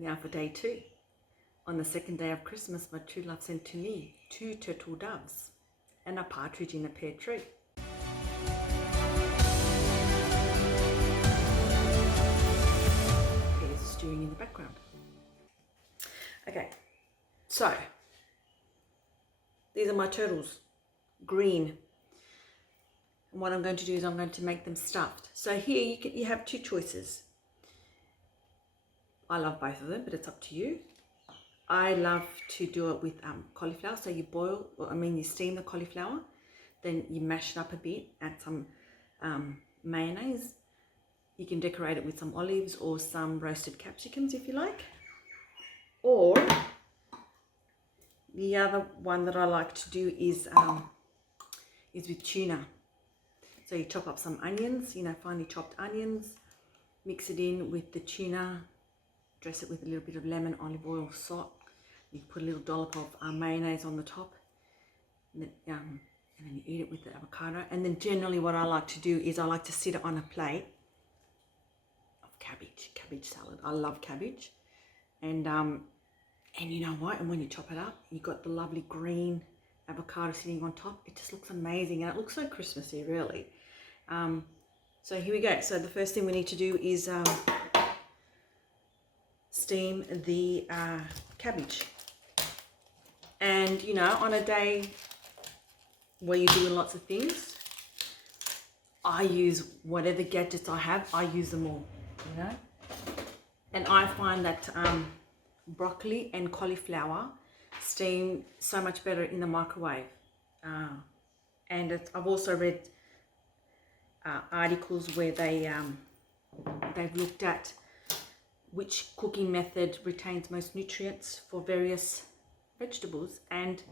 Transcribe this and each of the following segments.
Now for day 2. On the second day of Christmas, my true love sent to me 2 turtle doves and a partridge in a pear tree. There's stewing in the background. Okay, so these are my turtles, green. And what I'm going to do is I'm going to make them stuffed. So here you have 2 choices. I love both of them, but it's up to you. I love to do it with cauliflower. So you you steam the cauliflower, then you mash it up a bit, add some mayonnaise. You can decorate it with some olives or some roasted capsicums if you like. Or the other one that I like to do is with tuna. So you chop up some onions, finely chopped onions, mix it in with the tuna, dress it with a little bit of lemon, olive oil, salt. You put a little dollop of mayonnaise on the top, and then you eat it with the avocado. And then generally what I like to do is I like to sit it on a plate of cabbage salad. I love cabbage. And you know what? And when you chop it up, you've got the lovely green avocado sitting on top. It just looks amazing, and it looks so Christmassy, really. So here we go. So the first thing we need to do is steam the cabbage. And on a day where you're doing lots of things, I use whatever gadgets I have, I use them all, And I find that broccoli and cauliflower steam so much better in the microwave. And I've also read articles where they've looked at which cooking method retains most nutrients for various vegetables, and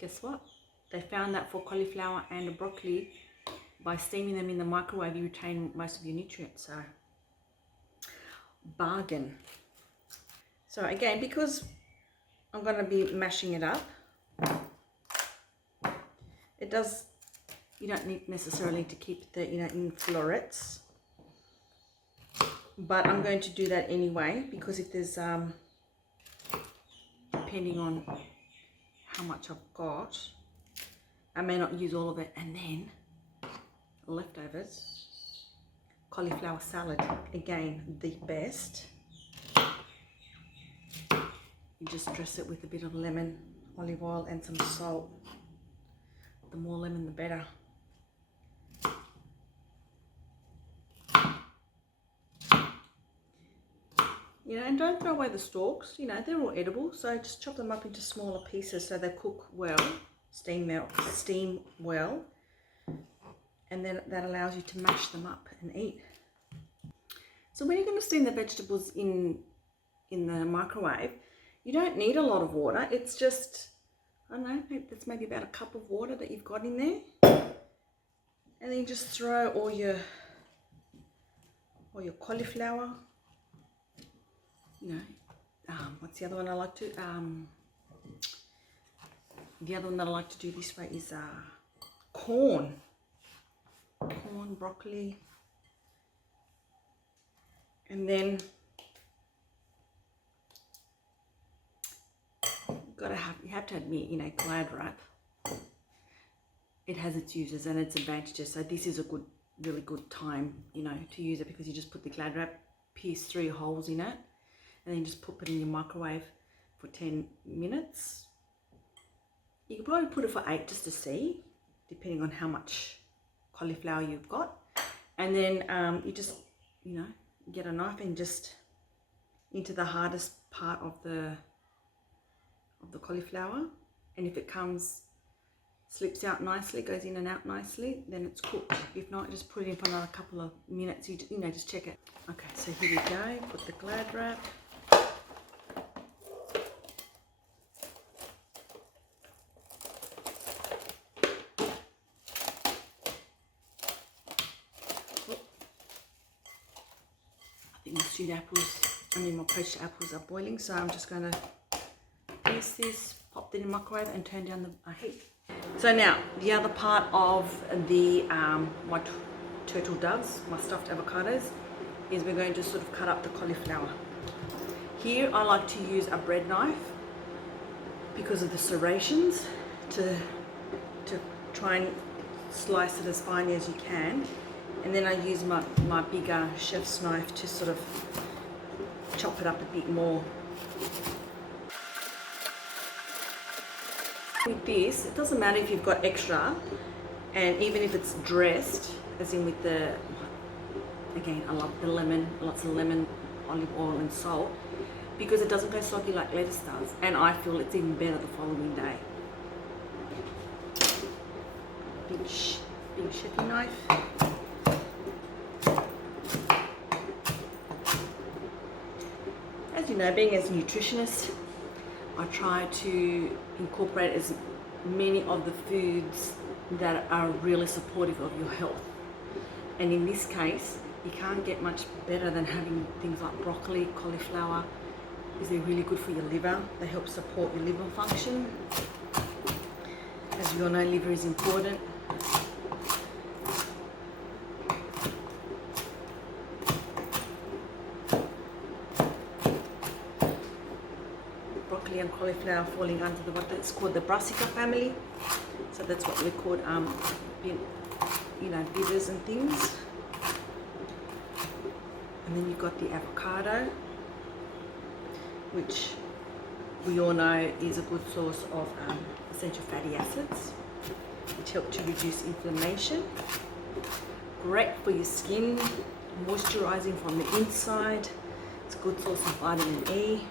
guess what? They found that for cauliflower and broccoli, by steaming them in the microwave, you retain most of your nutrients. So bargain. So again, because I'm going to be mashing it up, you don't need necessarily to keep the in florets, but I'm going to do that anyway, because if there's depending on how much I've got, I may not use all of it. And then leftovers, cauliflower salad, again the best. You just dress it with a bit of lemon, olive oil and some salt. The more lemon the better. And don't throw away the stalks, they're all edible, so just chop them up into smaller pieces so they cook well, steam well, and then that allows you to mash them up and eat. So when you're going to steam the vegetables in the microwave, you don't need a lot of water. It's just, I don't know, it's maybe about a cup of water that you've got in there, and then you just throw all your cauliflower. What's the other one I like to? The other one that I like to do this way is corn, broccoli, and then you have to admit, Glad wrap. It has its uses and its advantages. So this is a really good time, to use it, because you just put the Glad wrap, pierce 3 holes in it, and then just put it in your microwave for 10 minutes. You could probably put it for 8 just to see, depending on how much cauliflower you've got. And then you just, get a knife and just into the hardest part of the cauliflower. And if it slips out nicely, goes in and out nicely, then it's cooked. If not, just put it in for another couple of minutes. Just check it. Okay, so here we go. Put the Glad wrap. My poached apples are boiling, so I'm just going to pierce this, pop that in the microwave and turn down the heat. So now the other part of the my turtle doves, my stuffed avocados, is we're going to sort of cut up the cauliflower. Here I like to use a bread knife because of the serrations to try and slice it as finely as you can, and then I use my bigger chef's knife to sort of chop it up a bit more. With this, it doesn't matter if you've got extra, and even if it's dressed, as in with the, again, I love the lemon, lots of lemon, olive oil and salt, because it doesn't go soggy like lettuce does, and I feel it's even better the following day. Big chefy knife. As you know, being as a nutritionist, I try to incorporate as many of the foods that are really supportive of your health. And in this case, you can't get much better than having things like broccoli, cauliflower, because they're really good for your liver. They help support your liver function. As you all know, liver is important. Broccoli and cauliflower falling under what's called the brassica family. So that's what we call, bitters and things. And then you've got the avocado, which we all know is a good source of essential fatty acids, which help to reduce inflammation. Great for your skin, moisturizing from the inside. It's a good source of vitamin E.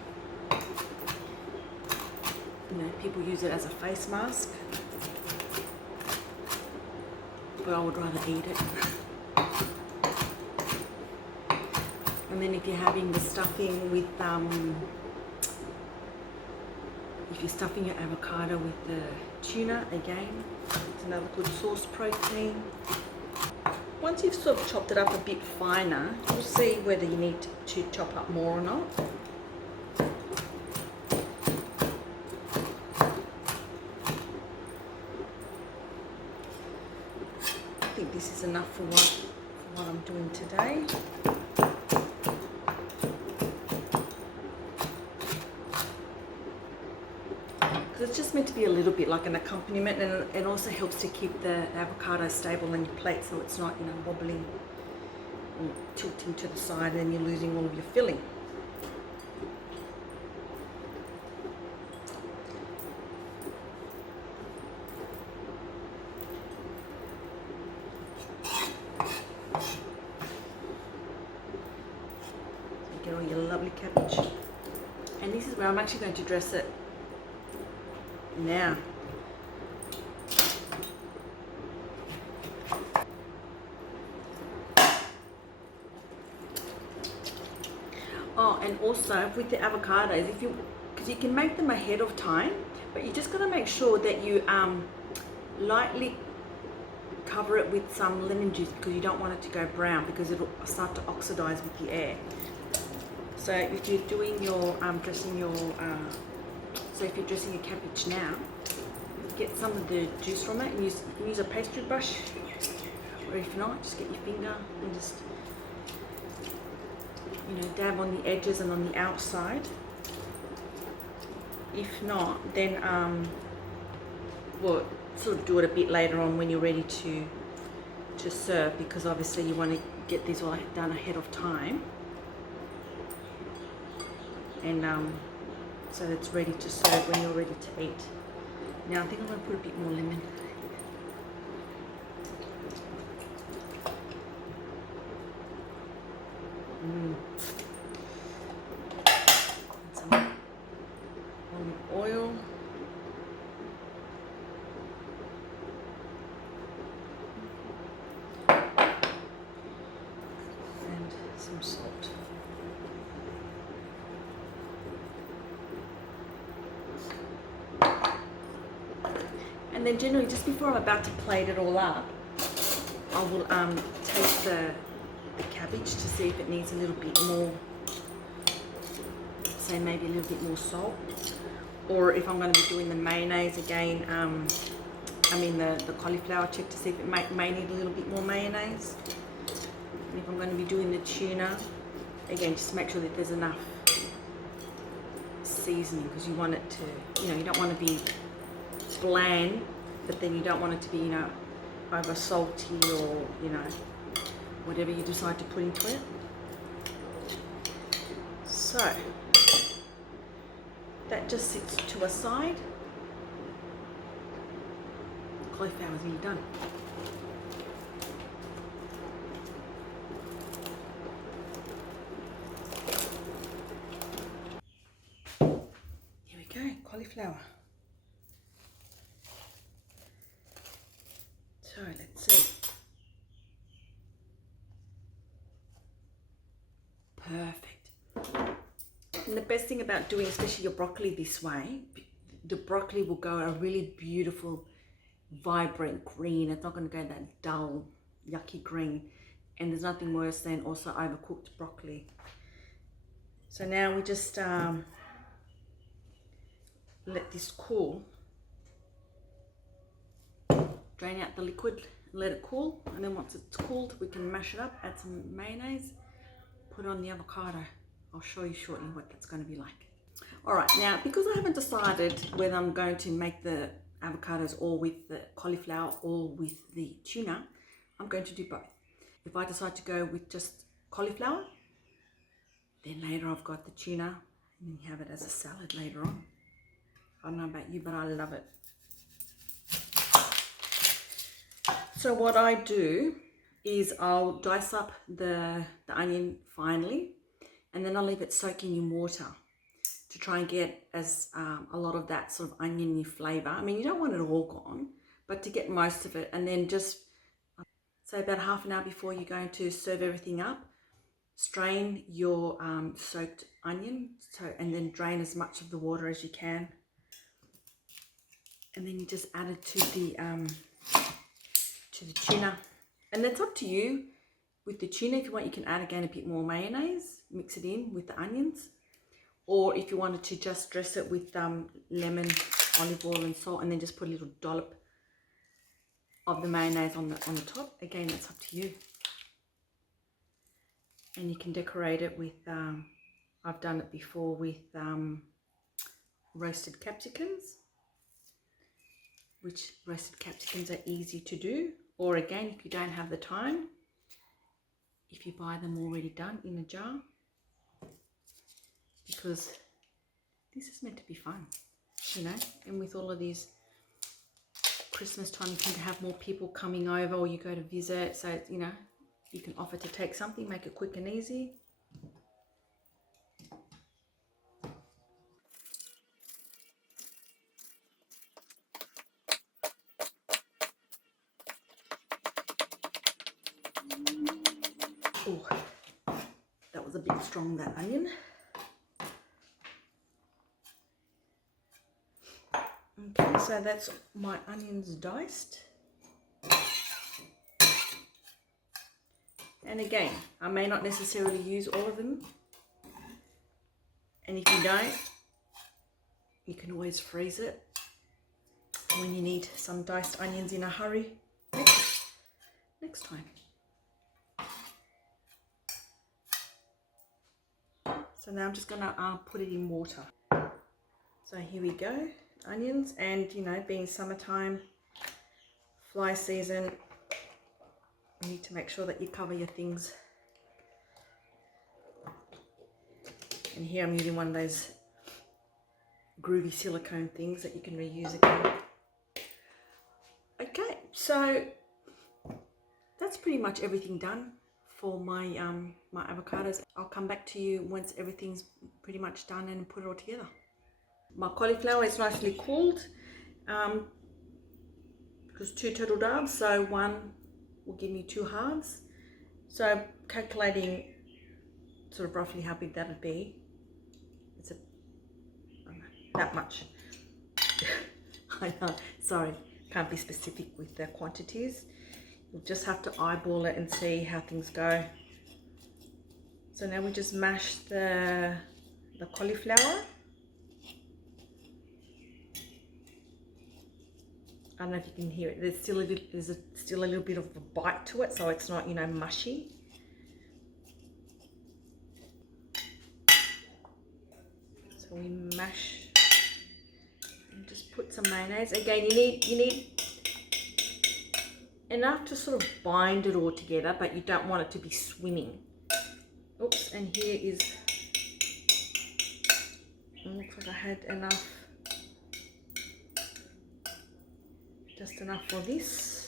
People use it as a face mask, but I would rather eat it. And then if you're having the stuffing with, if you're stuffing your avocado with the tuna, again, it's another good source protein. Once you've sort of chopped it up a bit finer, you'll see whether you need to chop up more or not. I think this is enough for what I'm doing today. Because it's just meant to be a little bit like an accompaniment, and it also helps to keep the avocado stable on your plate so it's not, wobbling or tilting to the side and you're losing all of your filling. Get all your lovely cabbage. And this is where I'm actually going to dress it now. Oh, and also with the avocados, because you can make them ahead of time, but you just got to make sure that you lightly cover it with some lemon juice, because you don't want it to go brown, because it'll start to oxidize with the air. So if you're doing your dressing your cabbage now, get some of the juice from it and you can use a pastry brush, or if not, just get your finger and just dab on the edges and on the outside. If not, then well, sort of do it a bit later on when you're ready to serve, because obviously you want to get these all done ahead of time, and so it's ready to serve when you're ready to eat. Now I think I'm going to put a bit more lemon. Some olive oil. And some salt. And then generally, just before I'm about to plate it all up, I will taste the cabbage to see if it needs a little bit more, say maybe a little bit more salt. Or if I'm going to be doing the mayonnaise again, the cauliflower, check to see if it may need a little bit more mayonnaise. And if I'm going to be doing the tuna, again, just make sure that there's enough seasoning, because you want it to, you don't want to be bland, but then you don't want it to be, over salty or, whatever you decide to put into it. So that just sits to a side. Cauliflower is nearly done. Here we go, cauliflower. So let's see. Perfect. And the best thing about doing, especially your broccoli this way, the broccoli will go a really beautiful, vibrant green. It's not going to go that dull, yucky green. And there's nothing worse than also overcooked broccoli. So now we just let this cool. Drain out the liquid, let it cool, and then once it's cooled, we can mash it up, add some mayonnaise, put on the avocado. I'll show you shortly what that's going to be like. All right, now because I haven't decided whether I'm going to make the avocados all with the cauliflower or with the tuna, I'm going to do both. If I decide to go with just cauliflower, then later I've got the tuna, and then you have it as a salad later on. I don't know about you, but I love it. So what I do is I'll dice up the onion finely, and then I'll leave it soaking in water to try and get as a lot of that sort of oniony flavor. I mean, you don't want it all gone, but to get most of it. And then just say about half an hour before you're going to serve everything up, strain your soaked onion, and then drain as much of the water as you can. And then you just add it to the tuna, and that's up to you. With the tuna, if you want, you can add again a bit more mayonnaise, mix it in with the onions, or if you wanted to just dress it with lemon, olive oil and salt, and then just put a little dollop of the mayonnaise on the top. Again, that's up to you. And you can decorate it with I've done it before with roasted capsicums, which roasted capsicums are easy to do. Or again, if you don't have the time, if you buy them already done in a jar, because this is meant to be fun, and with all of these Christmas time, you tend to have more people coming over, or you go to visit, so you can offer to take something, make it quick and easy. Oh, that was a bit strong, that onion. Okay, so that's my onions diced. And again, I may not necessarily use all of them. And if you don't, you can always freeze it when you need some diced onions in a hurry next time. So now I'm just gonna put it in water. So here we go, onions, and being summertime, fly season, you need to make sure that you cover your things. And here I'm using one of those groovy silicone things that you can reuse again. Okay, so that's pretty much everything done for my my avocados. I'll come back to you once everything's pretty much done and put it all together. My cauliflower is nicely cooled, because 2 turtle doves, so 1 will give me 2 halves. So calculating sort of roughly how big that would be, it's I don't know, that much. I know, sorry, can't be specific with the quantities. You'll just have to eyeball it and see how things go. So now we just mash the cauliflower. I don't know if you can hear it. There's still a little bit of a bite to it, so it's not mushy. So we mash and just put some mayonnaise. Again, you need enough to sort of bind it all together, but you don't want it to be swimming. Oops, and here is, looks like I had enough, just enough for this.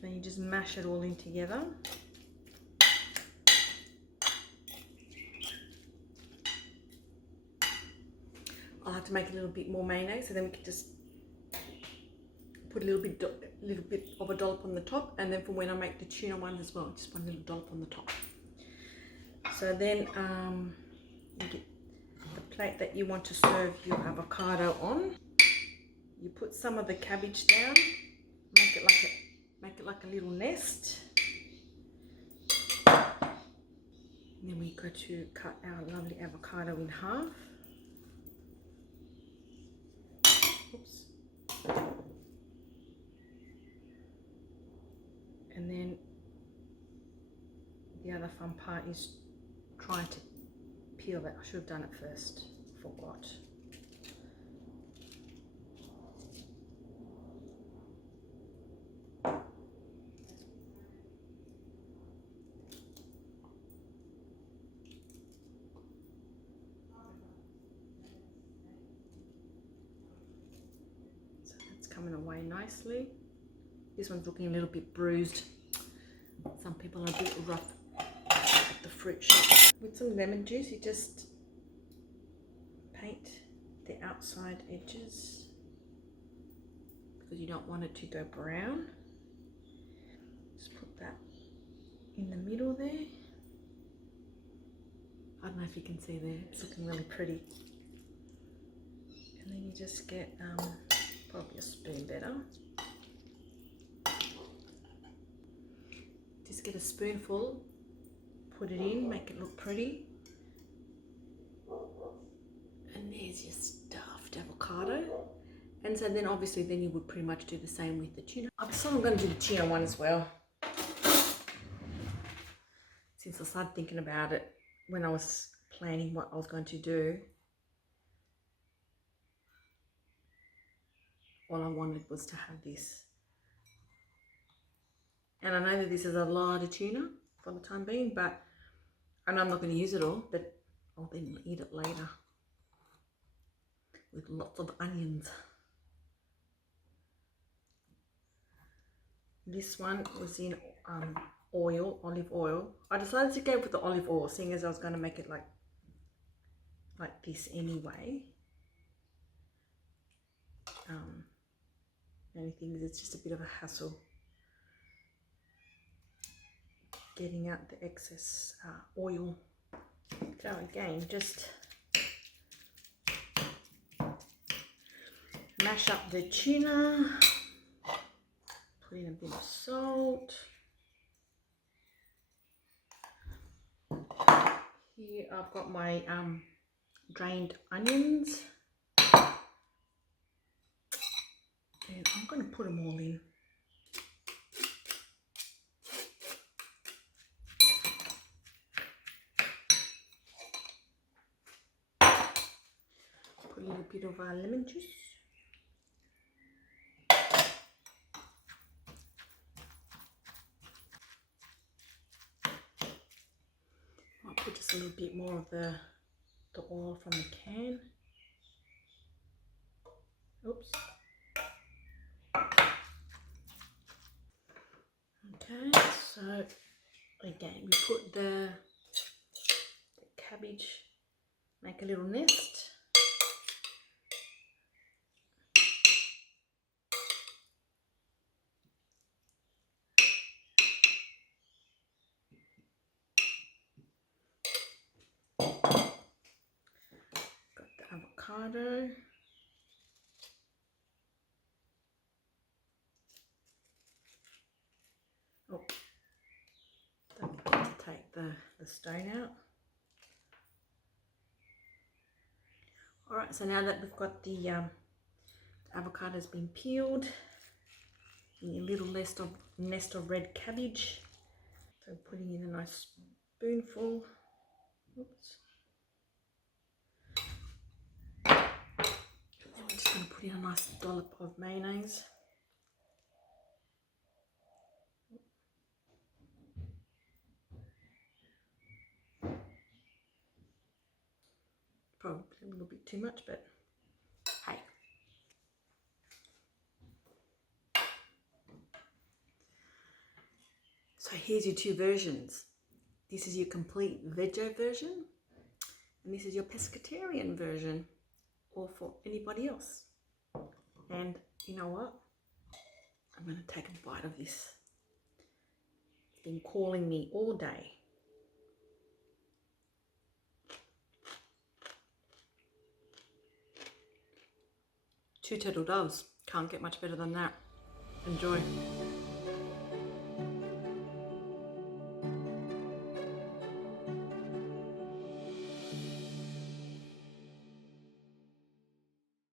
Then you just mash it all in together. I'll have to make a little bit more mayonnaise, so then we can just put a little bit of a dollop on the top, and then for when I make the tuna ones as well, just one little dollop on the top. So then you get the plate that you want to serve your avocado on. You put some of the cabbage down, make it like a little nest. And then we go to cut our lovely avocado in half. Oops. And then the other fun part is trying to peel it. I should have done it first, forgot. So that's coming away nicely. This one's looking a little bit bruised. Some people are a bit rough at the fruit shop. With some lemon juice, you just paint the outside edges because you don't want it to go brown. Just put that in the middle there. I don't know if you can see there, it's looking really pretty. And then you just get probably a spoon better. Just get a spoonful, put it in, make it look pretty. And there's your stuffed avocado. And so then obviously then you would pretty much do the same with the tuna. I decided I'm going to do the tuna one as well. Since I started thinking about it when I was planning what I was going to do, all I wanted was to have this. And I know that this is a lot of tuna for the time being, but I know I'm not going to use it all, but I'll then eat it later with lots of onions. This one was in olive oil. I decided to go with the olive oil, seeing as I was going to make it like this anyway. Only thing is it's just a bit of a hassle getting out the excess oil. So again, just mash up the tuna, put in a bit of salt. Here I've got my drained onions, and I'm going to put them all in. Put a little bit of lemon juice. I'll put just a little bit more of the oil from the can. Oops. Okay, so again we put the cabbage, make a little nest. Got the avocado. Oh, don't forget to take the stone out. All right, so now that we've got the avocados been peeled, and a little nest of red cabbage. So putting in a nice spoonful. Oops. And then we're just going to put in a nice dollop of mayonnaise. Probably a little bit too much, but hey. So here's your two versions. This is your complete veggie version, and this is your pescatarian version, or for anybody else. And you know what? I'm going to take a bite of this. It's been calling me all day. Two turtle doves. Can't get much better than that. Enjoy.